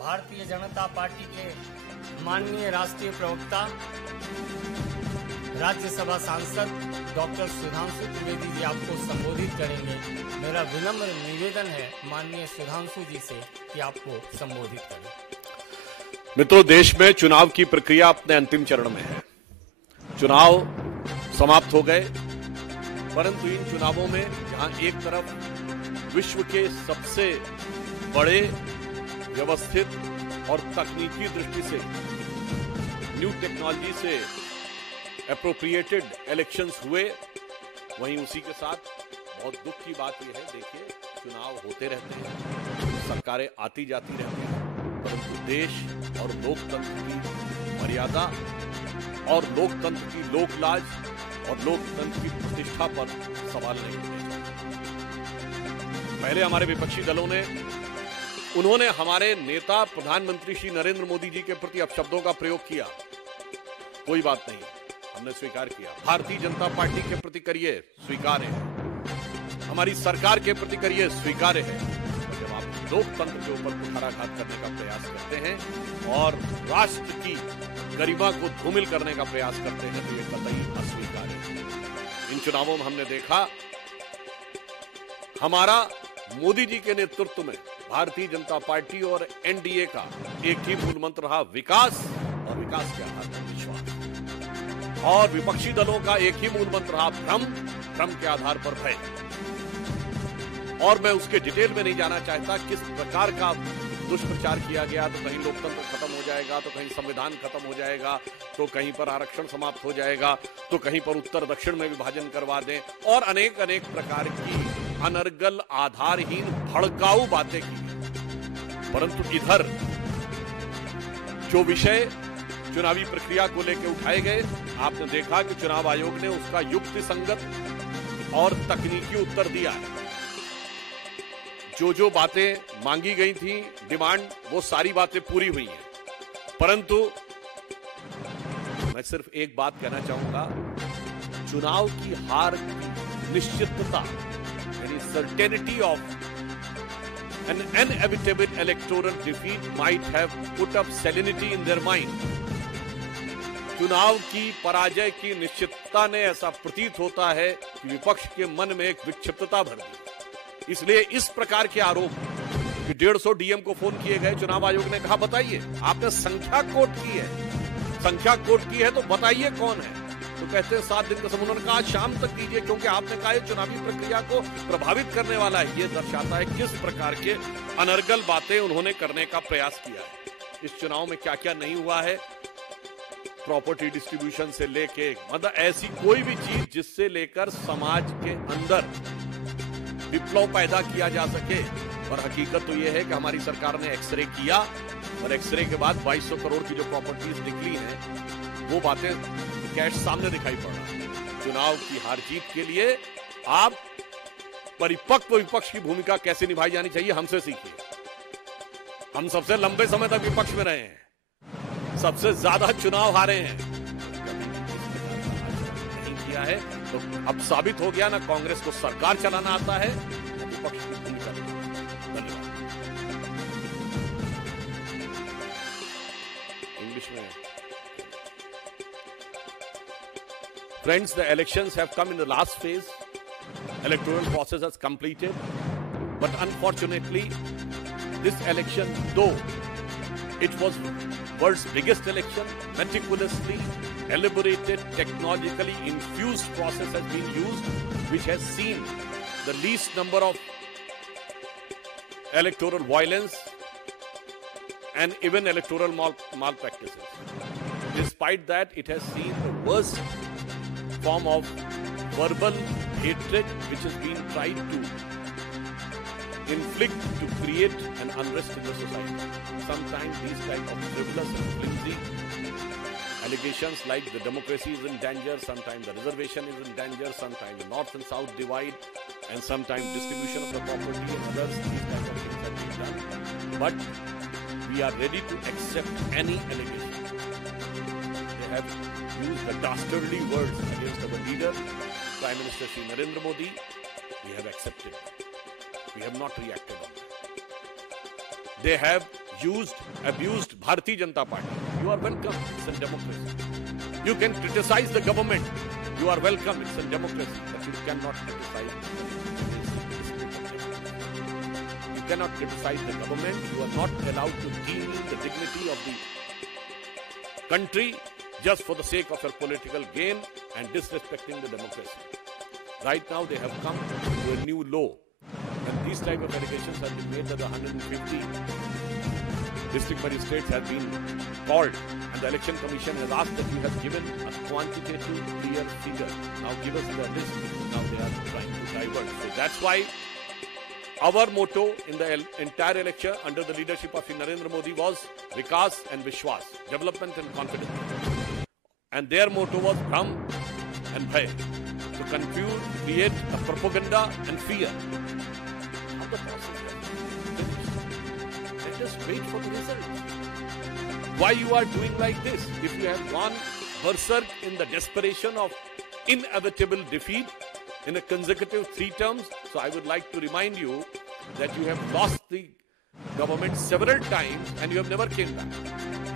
Bharatiya Janata party के माननीय राष्ट्रीय प्रवक्ता राज्यसभा सांसद डॉक्टर सुधांशु त्रिवेदी जी आपको संबोधित करेंगे। मेरा विनम्र निवेदन है माननीय सुधांशु जी से कि आपको संबोधित करें। मित्रों, देश में चुनाव की प्रक्रिया अपने अंतिम चरण में है। चुनाव समाप्त हो गए, परंतु इन चुनावों में जहां एक तरफ विश्व के सबसे बड़े, व्यवस्थित और तकनीकी दृष्टि से न्यू टेक्नोलॉजी से एप्रोप्रिएटेड इलेक्शंस हुए, वहीं उसी के साथ बहुत दुख की बात यह है, देखिए चुनाव होते रहते हैं, सरकारें आती जाती रहती हैं, परंतु देश और लोकतंत्र की मर्यादा और लोकतंत्र की लोकलाज और लोकतंत्र की प्रतिष्ठा पर सवाल नहीं उठे। पहले हमारे विपक्षी दलों ने उन्होंने हमारे नेता प्रधानमंत्री श्री नरेंद्र मोदी जी के प्रति अपशब्दों का प्रयोग किया। कोई बात नहीं, हमने स्वीकार किया। भारतीय जनता पार्टी के प्रति करिए, स्वीकार्य है। हमारी सरकार के प्रति करिए, स्वीकार्य है। जब आप लोकतंत्र के ऊपर कुठाराघात करने का प्रयास करते हैं और राष्ट्र की गरिमा को धूमिल करने का प्रयास करते हैं, तो ये कतई अस्वीकार्य है। इन चुनावों में हमने देखा, हमारा मोदी जी के नेतृत्व में भारतीय जनता पार्टी और एनडीए का एक ही मूल मंत्र रहा, विकास, और विकास के आधार पर विश्वास। और विपक्षी दलों का एक ही मूल मंत्र रहा, भ्रम, भ्रम के आधार पर भय। और मैं उसके डिटेल में नहीं जाना चाहता, किस प्रकार का दुष्प्रचार किया गया, तो कहीं लोकतंत्र खत्म हो जाएगा, तो कहीं संविधान खत्म हो जाएगा, तो कहीं पर आरक्षण समाप्त हो जाएगा, तो कहीं पर उत्तर दक्षिण में विभाजन करवा दें, और अनेक अनेक प्रकार की अनर्गल, आधारहीन, भड़काऊ बातें की। परंतु इधर जो विषय चुनावी प्रक्रिया को लेकर उठाए गए, आपने देखा कि चुनाव आयोग ने उसका युक्ति संगत और तकनीकी उत्तर दिया है। जो बातें मांगी गई थी, डिमांड, वो सारी बातें पूरी हुई हैं। परंतु मैं सिर्फ एक बात कहना चाहूंगा, चुनाव की हार की निश्चितता, यानी certainty of an inevitable electoral defeat might have put up salinity in their mind. चुनाव की पराजय की निश्चितता ने ऐसा प्रतीत होता है कि विपक्ष के मन में एक विक्षिप्तता भर दी। इसलिए इस प्रकार के आरोप कि 150 डीएम को फोन किए गए, चुनाव आयोग ने कहा बताइए, आपने संख्या कोट की है, संख्या कोट की है तो बताइए कौन है। तो कहते हैं 7 दिन का समय। उन्होंने कहा शाम तक दीजिए, क्योंकि आपने कहा चुनावी प्रक्रिया को प्रभावित करने वाला है। यह दर्शाता है किस प्रकार के अनर्गल बातें उन्होंने करने का प्रयास किया है। इस चुनाव में क्या क्या नहीं हुआ है, प्रॉपर्टी डिस्ट्रीब्यूशन से लेके, मतलब ऐसी कोई भी चीज जिससे लेकर समाज के अंदर विप्लव पैदा किया जा सके। और हकीकत तो यह है कि हमारी सरकार ने एक्सरे किया और एक्सरे के बाद 2200 करोड़ की जो प्रॉपर्टीज निकली हैं, वो बातें कैश सामने दिखाई पड़ रहा है। चुनाव की हार जीत के लिए आप परिपक्व विपक्ष की भूमिका कैसे निभाई जानी चाहिए, हमसे सीखिए। हम सबसे लंबे समय तक विपक्ष में रहे हैं, सबसे ज्यादा चुनाव हारे हैं, नहीं किया है। तो अब साबित हो गया ना कांग्रेस को सरकार चलाना आता है, विपक्ष की भूमिका। धन्यवाद। इंग्लिश में। Friends, the elections have come in the last phase. Electoral process has completed. But unfortunately, this election, though it was world's biggest election, meticulously elaborated, technologically infused process has been used, which has seen the least number of electoral violence and even electoral malpractices. Despite that, it has seen the worst form of verbal hatred which has been tried to inflict to create an unrest in the society. Sometimes these type of frivolous and flimsy allegations like the democracy is in danger, sometimes the reservation is in danger, sometimes the north and south divide, and sometimes distribution of the property and others, these type of things have been done. But we are ready to accept any allegation. They have used the dastardly words against our leader, Prime Minister Shri Narendra Modi. We have accepted. We have not reacted on that. They have abused Bharatiya Janata Party. You are welcome. It's a democracy. You can criticize the government. You are welcome. It's a democracy. But you cannot criticize. You cannot criticize the government. You are not allowed to demean the dignity of the country just for the sake of your political gain and disrespecting the democracy. Right now they have come to a new law. And these type of allegations have been made that the 150 district magistrates have been called, and the election commission has asked that you have given a quantitative clear figure. Now give us the list. Now they are trying to divert. So that's why our motto in the entire election under the leadership of Narendra Modi was Vikas and Vishwas, development and confidence. And their motto was Bhram and Bhay, to confuse, create a propaganda and fear. How the process is. Let us wait for the result. Why you are doing like this? If you have gone berserk in the desperation of inevitable defeat in a consecutive 3 terms, so I would like to remind you that you have lost the government several times and you have never came back.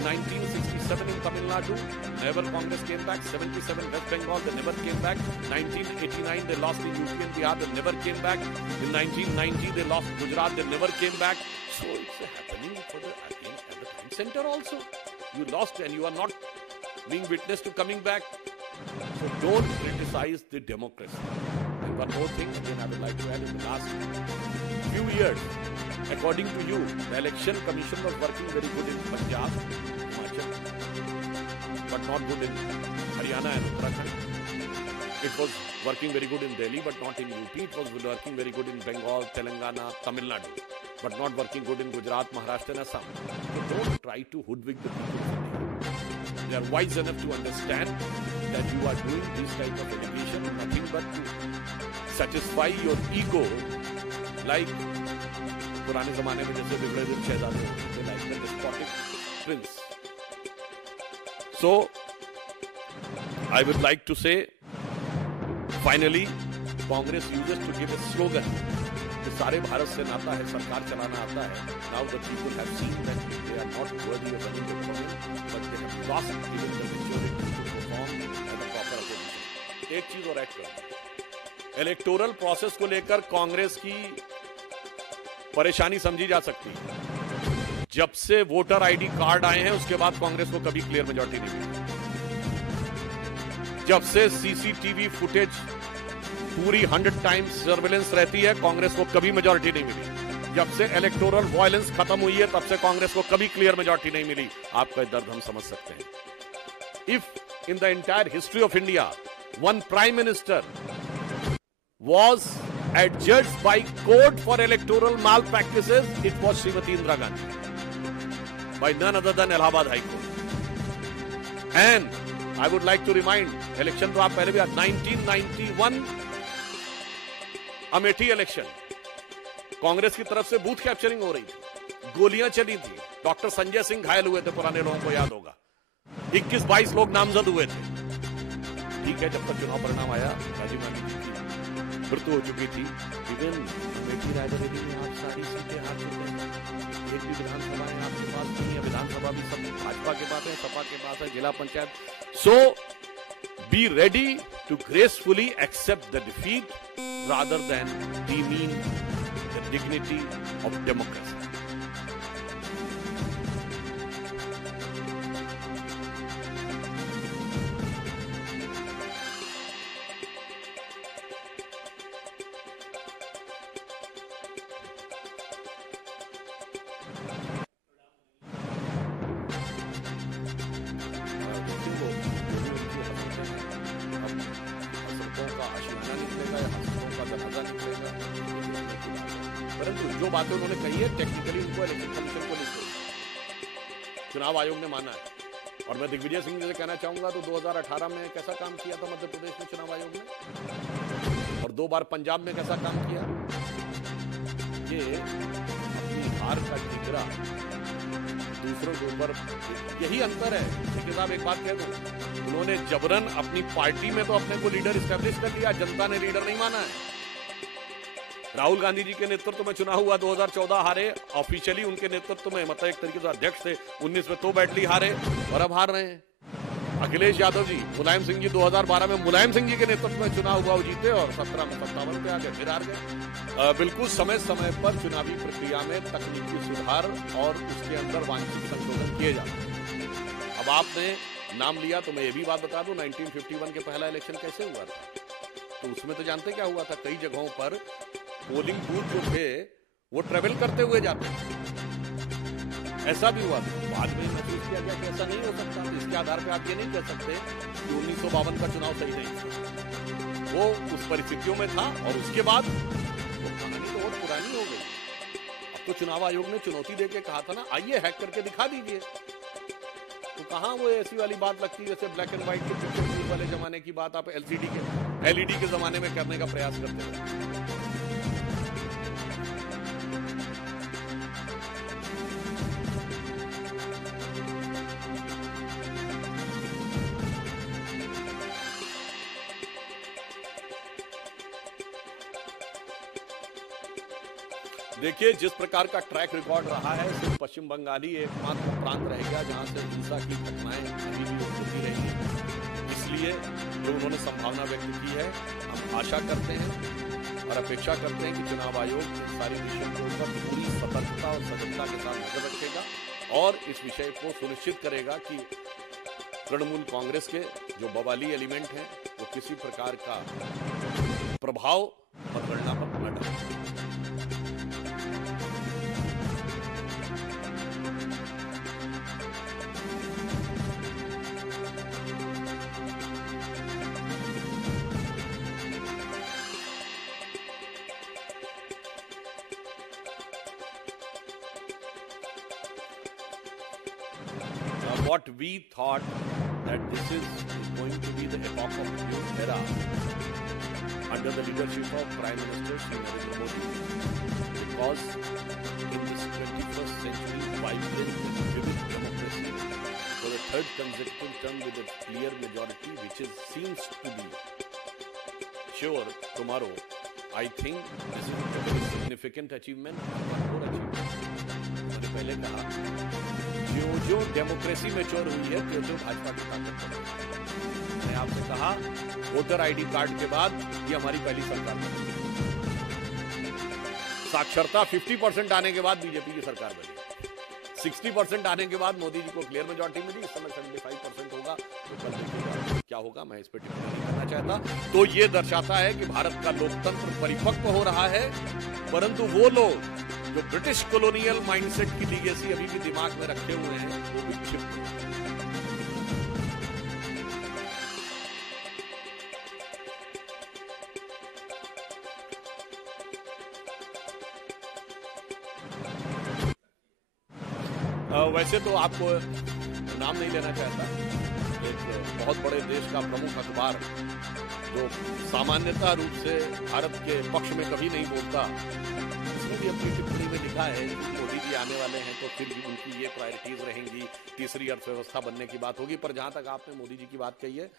In 1967 in Tamil Nadu, never Congress came back. 77 West Bengal, they never came back. 1989 they lost in UP and Bihar, they never came back. In 1990 they lost Gujarat, they never came back. So it's happening for the again at the time center also. You lost and you are not being witness to coming back. So don't criticize the democracy. And one more thing again I would like to add, in the last few years, according to you, the election commission was working very good in Punjab, Himachal, but not good in Haryana and Uttarakhand. It was working very good in Delhi, but not in UP. It was working very good in Bengal, Telangana, Tamil Nadu, but not working good in Gujarat, Maharashtra and Assam. So don't try to hoodwink the people. They are wise enough to understand that you are doing this type of allegations, nothing but to satisfy your ego, like पुराने जमाने में जैसे बिगड़े दिन शहजादे होते, like the despotic prince. So I would like to say, finally, Congress uses to give a slogan कि सारे भारत से नाता है, सरकार चलाना आता है. Now the people have seen that they are not worthy of running the government, but they have lost even the maturity to perform as a proper opposition. एक चीज और ऐड करूं, इलेक्टोरल प्रोसेस को लेकर कांग्रेस की परेशानी समझी जा सकती है. जब से वोटर आईडी कार्ड आए हैं उसके बाद कांग्रेस को कभी क्लियर मेजॉरिटी नहीं मिली. जब से सीसीटीवी फुटेज पूरी 100 टाइम्स सर्वेलेंस रहती है, कांग्रेस को कभी मेजॉरिटी नहीं मिली. जब से इलेक्टोरल वायलेंस खत्म हुई है तब से कांग्रेस को कभी क्लियर मेजॉरिटी नहीं मिली. आपका दर्द हम समझ सकते हैं. If in the entire history of India one prime minister was adjudged by court for electoral malpractices, it was Srimati Indira Gandhi, by none other than Allahabad High Court. And I would like to remind, election तो आप पहले भी 1991 Amethi election, Congress की तरफ से booth capturing हो रही थी, गोलियां चली थी, डॉक्टर संजय सिंह घायल हुए थे, पुराने लोगों को याद होगा. 21-22 लोग नामजद हुए थे. ठीक है, जब तक चुनाव परिणाम आया, राजीव गांधी जी की मृत्यु हो चुकी थी. इवन अमेठी रायबरेली में आप सारी सीटें हार चुके हैं. एक भी विधानसभाएं आपके पास नहीं है. विधानसभा भी सब भाजपा के पास है, सपा के पास है, जिला panchayat. So be ready to gracefully accept the defeat rather than demean the dignity of democracy. परंतु जो बातें उन्होंने कही है टेक्निकली उनको इलेक्शन कमीशन को लिख चुनाव आयोग ने माना है. और मैं दिग्विजय सिंह जी से कहना चाहूंगा, तो 2018 में कैसा काम किया था मध्य प्रदेश में चुनाव आयोग ने, और 2 बार पंजाब में कैसा काम किया. ये अपनी हार का ठिकरा दूसरों के ऊपर, यही अंतर है. लेकिन साहब एक बात कह दूं, उन्होंने जबरन अपनी पार्टी में तो अपने को लीडर इस्टेब्लिश कर लिया, जनता ने लीडर नहीं माना है. राहुल गांधी जी के नेतृत्व में चुनाव हुआ, 2014 हारे, ऑफिशियली उनके नेतृत्व में, मतलब एक तरीके से अध्यक्ष थे, 19 में तो बैटली हारे और अब हार रहे हैं। अखिलेश यादव जी, मुलायम सिंह जी 2012 में मुलायम सिंह जी के नेतृत्व में चुनाव हुआ, वो जीते और 17 में 57 पे आ गए, फिर हार गए। बिल्कुल समय समय पर चुनावी प्रक्रिया में तकनीकी सुधार और उसके अंदर वांछित संशोधन किए जाते हैं। अब आपने नाम लिया तो मैं ये भी बात बता दूं, 1951 के पहला इलेक्शन कैसे हुआ था, तो उसमें तो जानते क्या हुआ था, कई जगहों पर पोलिंग बूथ जो थे वो ट्रेवल करते हुए जाते थे, ऐसा भी हुआ था। बाद में महसूस किया गया कि ऐसा नहीं हो सकता, तो इसके आधार पर आप ये नहीं कह सकते कि 1952 का चुनाव सही नहीं था, वो उस परिस्थितियों में था और उसके बाद वो कहानी तो बहुत पुरानी हो गई। अब तो चुनाव आयोग ने चुनौती देके कहा था ना, आइए हैक करके दिखा दीजिए, तो कहां वो ऐसी वाली बात लगती है जैसे ब्लैक एंड व्हाइट के पिक्चर वाले जमाने की बात आप एलईडी के जमाने में करने का प्रयास करते हैं। देखिए, जिस प्रकार का ट्रैक रिकॉर्ड रहा है, सिर्फ पश्चिम बंगाल ही एकमात्र प्रांत रहेगा जहां से हिंसा की घटनाएं अभी भी होती रहेंगी। इसलिए जो उन्होंने संभावना व्यक्त की है, हम आशा करते हैं और अपेक्षा करते हैं कि चुनाव आयोग इन सारी विषयों के ऊपर पूरी सतर्कता और सजगता के साथ नजर रखेगा और इस विषय को सुनिश्चित करेगा कि तृणमूल कांग्रेस के जो बवाली एलिमेंट हैं वो किसी प्रकार का प्रभाव मतगणना पर न डालें। What we thought that this is going to be the epoch of the new era under the leadership of Prime Minister Shri Narendra Modi, because in this 21st century vibrant and vivid democracy for the third consecutive term with a clear majority, which seems to be sure tomorrow, I think this is a very significant achievement or achievement। मैंने पहले कहा जो democracy mature हुई है, जो भाजपा की ताकत है। मैंने आपसे कहा वोटर आईडी कार्ड के बाद ये हमारी पहली सरकार बनी। साक्षरता 50% आने के बाद बीजेपी की सरकार बनी। 60% आने के बाद मोदी जी को क्लियर मेजॉरिटी मिली, इस समय 75% होगा, तो कल देखिएगा क्या होगा। मैं इस पर टिप्पणी नहीं करना चाहता। तो ये दर्शाता है कि भारत का लोकतंत्र परिपक्व हो रहा है, परंतु वो लोग जो ब्रिटिश कॉलोनियल माइंडसेट की लीगेसी अभी भी दिमाग में रखे हुए हैं, वो विक्षिप्त हैं। वैसे तो आपको नाम नहीं लेना चाहता, एक बहुत बड़े देश का प्रमुख अखबार जो सामान्यतः रूप से भारत के पक्ष में कभी नहीं बोलता, उसने भी अपनी टिप्पणी में लिखा है कि मोदी जी आने वाले हैं तो फिर भी उनकी ये प्रायोरिटीज रहेंगी, तीसरी अर्थव्यवस्था बनने की बात होगी। पर जहां तक आपने मोदी जी की बात कही है,